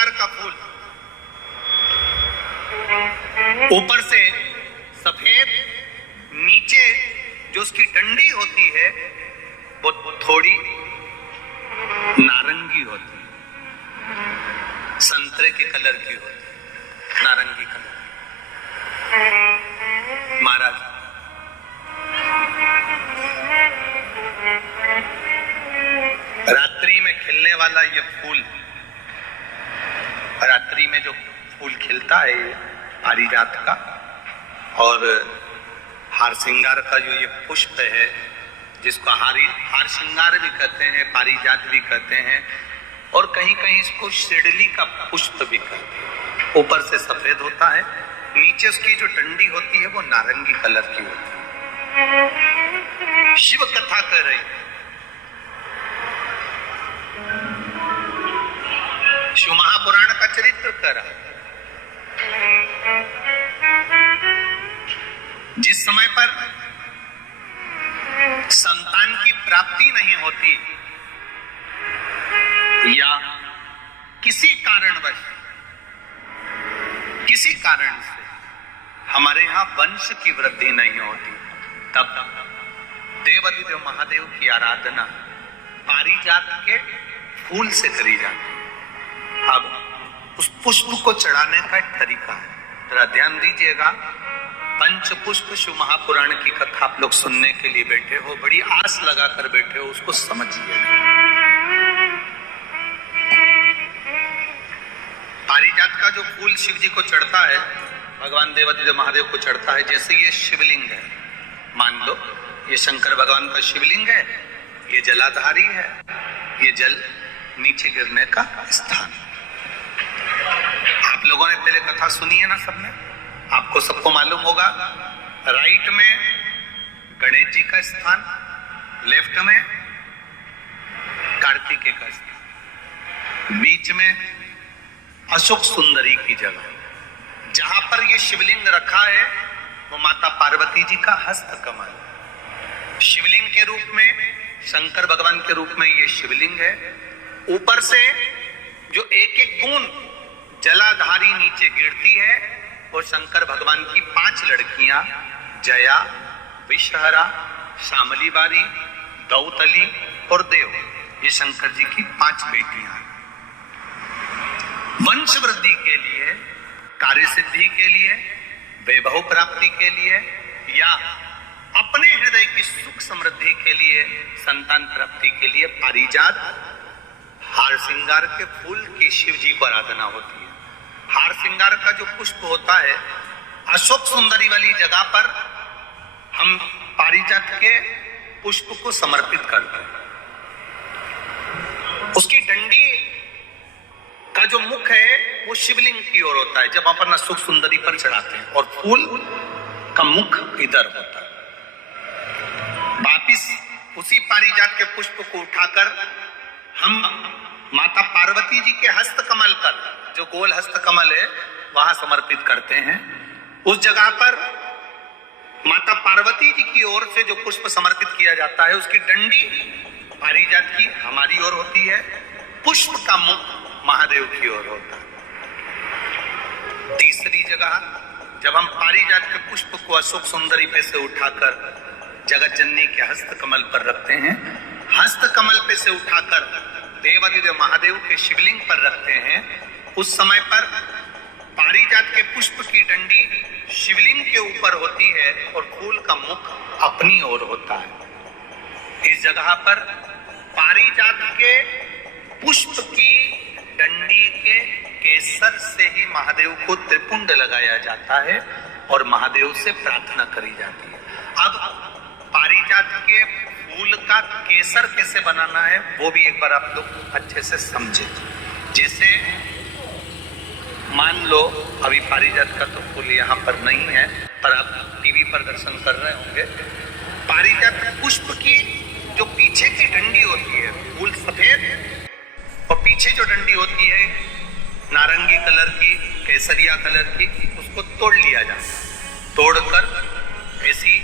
श्रृंगार का फूल, ऊपर से सफेद, नीचे जो उसकी डंडी होती है वो थोड़ी नारंगी होती है, संतरे के कलर की होती है, नारंगी कलर। महाराज रात्रि में खिलने वाला ये फूल, रात्रि में जो फूल खिलता है ये पारिजात का, और हार श्रृंगार का जो ये पुष्प है जिसको हार श्रृंगार भी कहते हैं, पारिजात भी कहते हैं, और कहीं कहीं इसको शिरडली का पुष्प भी कहते हैं। ऊपर से सफेद होता है, नीचे उसकी जो डंडी होती है वो नारंगी कलर की होती है। शिव कथा कर रही, शिव महापुराण का चरित्र कर रहा। जिस समय पर संतान की प्राप्ति नहीं होती या किसी कारण से हमारे यहां वंश की वृद्धि नहीं होती, तब देवाधिदेव महादेव की आराधना पारिजात के फूल से करी जाती है। अब उस पुष्प को चढ़ाने का एक तरीका है, जरा ध्यान दीजिएगा। पंच पुष्प शिव महापुराण की कथा आप लोग सुनने के लिए बैठे हो, बड़ी आस लगाकर बैठे हो, उसको समझिए। पारिजात का जो फूल शिव जी को चढ़ता है, भगवान देवाधिदेव महादेव को चढ़ता है, जैसे ये शिवलिंग है, मान लो ये शंकर भगवान का शिवलिंग है, ये जलाधारी है, ये जल नीचे गिरने का स्थान। आप लोगों ने पहले कथा सुनी है ना सबने, आपको सबको मालूम होगा। राइट में गणेश जी का स्थान, लेफ्ट में कार्तिकेय का स्थान, बीच में अशोक सुंदरी की जगह। जहां पर ये शिवलिंग रखा है वो माता पार्वती जी का हस्त कमल, शिवलिंग के रूप में, शंकर भगवान के रूप में ये शिवलिंग है। ऊपर से जो एक एक बूंद जलाधारी नीचे गिरती है वो शंकर भगवान की 5 लड़कियां, जया, विषहरा, शामली बारी, दौतली और देव, ये शंकर जी की 5 बेटियां। वंश वृद्धि के लिए, कार्य सिद्धि के लिए, वैभव प्राप्ति के लिए, या अपने हृदय की सुख समृद्धि के लिए, संतान प्राप्ति के लिए पारिजात हार श्रृंगार के फूल की शिव जी को आराधना होती है। हार श्रृंगार का जो पुष्प होता है, अशोक सुंदरी वाली जगह पर हम पारिजात के पुष्प को समर्पित करते हैं। उसकी डंडी का जो मुख है वो शिवलिंग की ओर होता है जब अपन अशोक सुंदरी पर चढ़ाते हैं, और फूल का मुख इधर होता है। वापिस उसी पारिजात के पुष्प को उठाकर हम माता पार्वती जी के हस्त कमल पर, जो गोल हस्त कमल है, वहां समर्पित करते हैं। उस जगह पर माता पार्वती जी की ओर से जो पुष्प समर्पित किया जाता है, उसकी डंडी पारिजात की हमारी ओर होती है, पुष्प का मुख महादेव की ओर होता है। तीसरी जगह, जब हम पारिजात के पुष्प को अशोक सुंदरी पे से उठाकर जगत जननी के हस्त कमल पर रखते हैं, हस्त कमल पे से उठाकर देवाधिदेव महादेव के शिवलिंग पर रखते हैं, उस समय पर पारिजात के पुष्प की डंडी शिवलिंग के ऊपर होती है और फूल का मुख अपनी ओर होता है। इस जगह पर पारिजात के पुष्प की डंडी के केसर से ही महादेव को त्रिपुंड लगाया जाता है और महादेव से प्रार्थना करी जाती है। अब पारिजात के फूल का केसर कैसे बनाना है वो भी एक बार आप लोग अच्छे से समझे। जैसे मान लो अभी पारिजात का तो फूल यहाँ पर नहीं है, पर आप टीवी पर दर्शन कर रहे होंगे। पारिजात पुष्प की जो पीछे की डंडी होती है, फूल सफेद और पीछे जो डंडी होती है नारंगी कलर की, केसरिया कलर की, उसको तोड़ लिया जाता है। तोड़कर ऐसी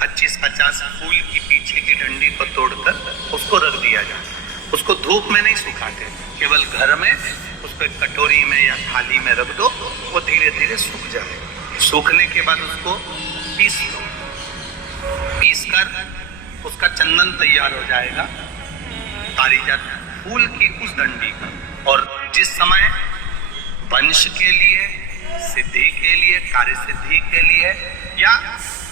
25-50 फूल की पीछे की डंडी को तोड़कर उसको रख दिया जाता है। उसको धूप में नहीं सुखाते, केवल घर में उसको एक कटोरी में या थाली में रख दो, वो धीरे धीरे सूख जाए। सूखने के बाद उसको पीस दो, पीस कर उसका चंदन तैयार हो जाएगा पारिजात फूल की उस डंडी का। और जिस समय वंश के लिए, सिद्धि के लिए, कार्य सिद्धि के लिए या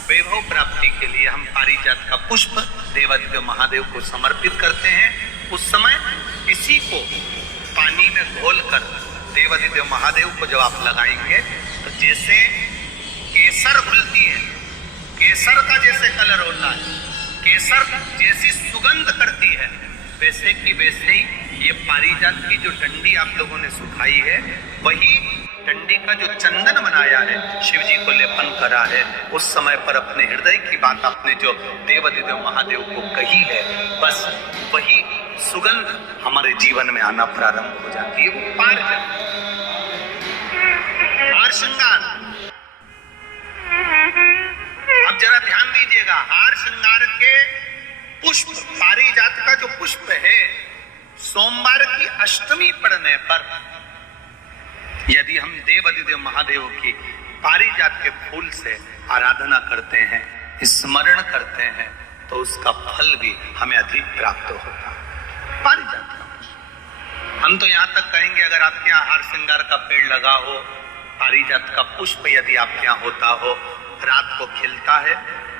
वैभव प्राप्ति के लिए हम पारिजात का पुष्प देवादिदेव महादेव को समर्पित करते हैं, उस समय इसी को पानी में घोलकर देवादिदेव महादेव को जब आप लगाएंगे तो जैसे केसर घुलती है, केसर का जैसे कलर होता है, केसर जैसी सुगंध करती है, वैसे की वैसे ही ये पारिजात की जो डंडी आप लोगों ने सुखाई है, वही डंडी का जो चंदन बनाया है, शिव जी को लेपन करा है, उस समय पर अपने हृदय की बात आपने जो देवादिदेव महादेव को कही है, बस वही सुगंध हमारे जीवन में आना प्रारंभ हो जाती है। वो पारिजात हार श्रृंगार, अब जरा ध्यान दीजिएगा, हार श्रृंगार के पुष्प, पारिजात का जो पुष्प है, सोमवार की अष्टमी पड़ने पर यदि हम देवादिदेव महादेव की पारिजात के फूल से आराधना करते हैं, स्मरण करते हैं, तो उसका फल भी हमें अधिक प्राप्त होता है। पारिजात का पुष्प, हम तो यहां तक कहेंगे अगर आपके यहाँ हार श्रृंगार का पेड़ लगा हो, पारिजात का पुष्प यदि आपके यहाँ होता हो, रात को खिलता है,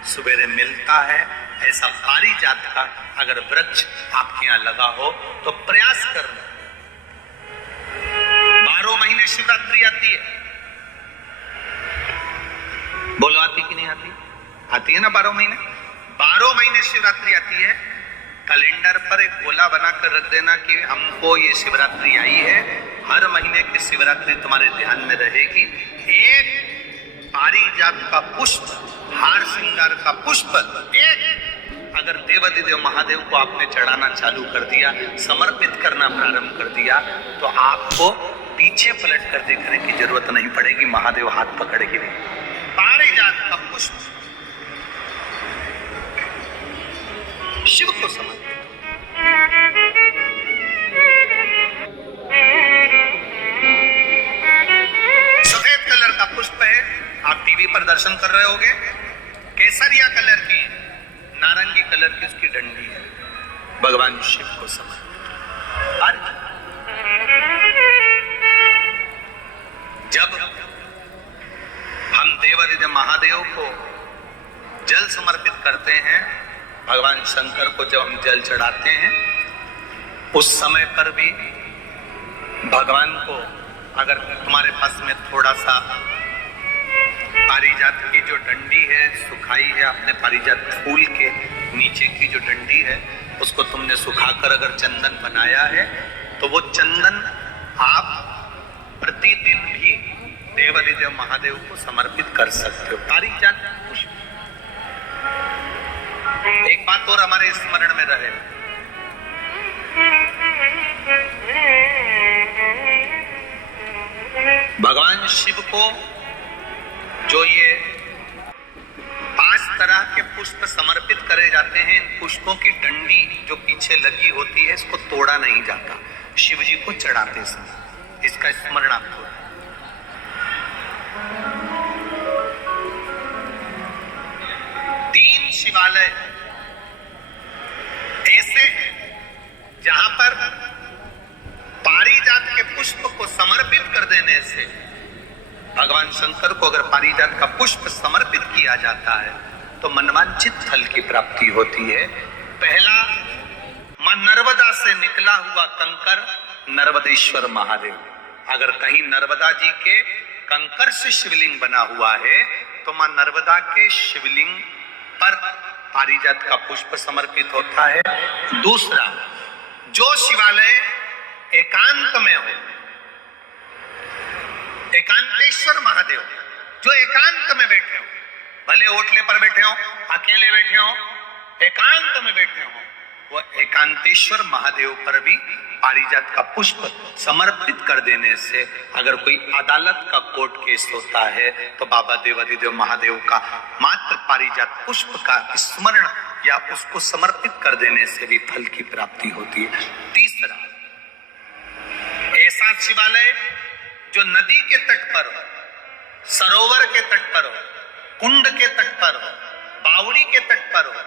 सवेरे मिलता है, ऐसा पारिजात का अगर वृक्ष आपके यहाँ लगा हो तो प्रयास करना। 12 महीने शिवरात्रि आती है, बोलो आती कि नहीं आती? आती है ना 12 महीने। 12 महीने शिवरात्रि आती है। कैलेंडर पर एक गोला बनाकर रख देना कि हमको ये शिवरात्रि आई है, हर महीने की शिवरात्रि तुम्हारे ध्यान में रहेगी। एक पारिजात का पुष्प, हार श्रृंगार का पुष्प, एक अगर देवादिदेव महादेव को आपने चढ़ाना चालू कर दिया, समर्पित करना प्रारंभ कर दिया, तो आपको पीछे पलट कर देखने की जरूरत नहीं पड़ेगी, महादेव हाथ पकड़ेगी नहीं। पारिजात का पुष्प शिव को समर्पित। सफेद कलर का पुष्प है, आप टीवी पर दर्शन कर रहे होंगे, केसरिया कलर की, नारंगी कलर की उसकी डंडी है, भगवान शिव को समर्पित। जब हम देवादिदेव महादेव को जल समर्पित करते हैं, भगवान शंकर को जब हम जल चढ़ाते हैं, उस समय पर भी भगवान को, अगर तुम्हारे पास में थोड़ा सा पारिजात की जो डंडी है सुखाई है, आपने पारिजात फूल के नीचे की जो डंडी है उसको तुमने सुखाकर अगर चंदन बनाया है, तो वो चंदन आप प्रतिदिन भी देवादिदेव महादेव को समर्पित कर सकते हो। पारिजात पुष्प। एक बात और हमारे स्मरण में रहे, भगवान शिव को जो ये 5 तरह के पुष्प समर्पित करे जाते हैं, इन पुष्पों की डंडी जो पीछे लगी होती है, इसको तोड़ा नहीं जाता शिव जी को चढ़ाते समय, इसका स्मरण आपको। 3 शिवालय ऐसे हैं जहां पर पारिजात के पुष्प को समर्पित कर देने से, भगवान शंकर को अगर पारिजात का पुष्प समर्पित किया जाता है तो मनवांछित फल की प्राप्ति होती है। पहला, मां नर्मदा से निकला हुआ कंकर नर्मदेश्वर महादेव। अगर कहीं नर्मदा जी के कंकर से शिवलिंग बना हुआ है तो मां नर्मदा के शिवलिंग पर पारिजात का पुष्प समर्पित होता है। दूसरा, जो शिवालय एकांत में हो, एकांतेश्वर महादेव जो एकांत में बैठे हो, भले ओटले पर बैठे हो, अकेले बैठे हो, एकांत में बैठे हो, वो एकांतेश्वर महादेव पर भी पारिजात का पुष्प समर्पित कर देने से, अगर कोई अदालत का कोर्ट केस होता है तो बाबा देवादिदेव महादेव का मात्र पारिजात पुष्प का स्मरण या उसको समर्पित कर देने से भी फल की प्राप्ति होती है। तीसरा, ऐसा शिवालय जो नदी के तट पर हो, सरोवर के तट पर हो, कुंड के तट पर हो, बावड़ी के तट पर हो,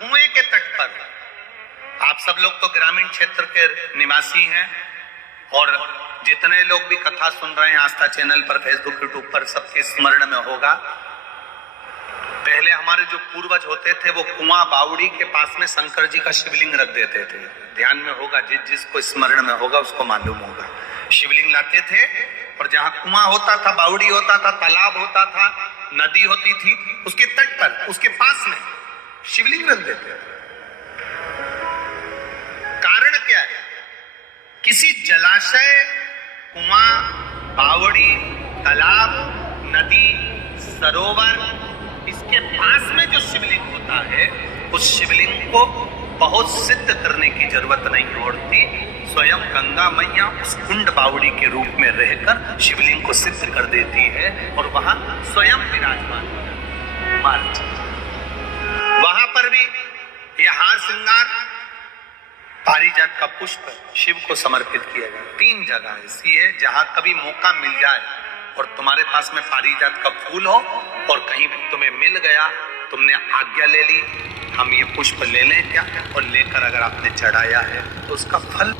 कुएं के तट पर हो। आप सब लोग तो ग्रामीण क्षेत्र के निवासी हैं और जितने लोग भी कथा सुन रहे हैं आस्था चैनल पर, फेसबुक, यूट्यूब पर, सबके स्मरण में होगा, पहले हमारे जो पूर्वज होते थे वो कुआं बावड़ी के पास में शंकर जी का शिवलिंग रख देते थे। ध्यान में होगा, जिसको स्मरण में होगा उसको मालूम होगा। शिवलिंग लाते थे और जहां कुआं होता था, बावड़ी होता था, तालाब होता था, नदी होती थी, उसके तट पर, उसके पास में शिवलिंग रख देते थे। कारण क्या है? किसी जलाशय, कुआं, बावड़ी, तालाब, नदी, सरोवर, इसके पास में जो शिवलिंग होता है, उस शिवलिंग को बहुत सिद्ध करने की जरूरत नहीं होती। स्वयं गंगा मैया उस कुंड बावड़ी के रूप में रहकर शिवलिंग को सिद्ध कर देती है और वहां स्वयं विराजमान होती है। वहां पर भी यह हार श्रृंगार, पारिजात का पुष्प शिव को समर्पित किया गया। 3 जगह ऐसी है जहां कभी मौका मिल जाए और तुम्हारे पास में पारिजात का फूल हो और कहीं तुम्हें मिल गया, तुमने आज्ञा ले ली, हम ये पुष्प ले लें क्या, और लेकर अगर आपने चढ़ाया है तो उसका फल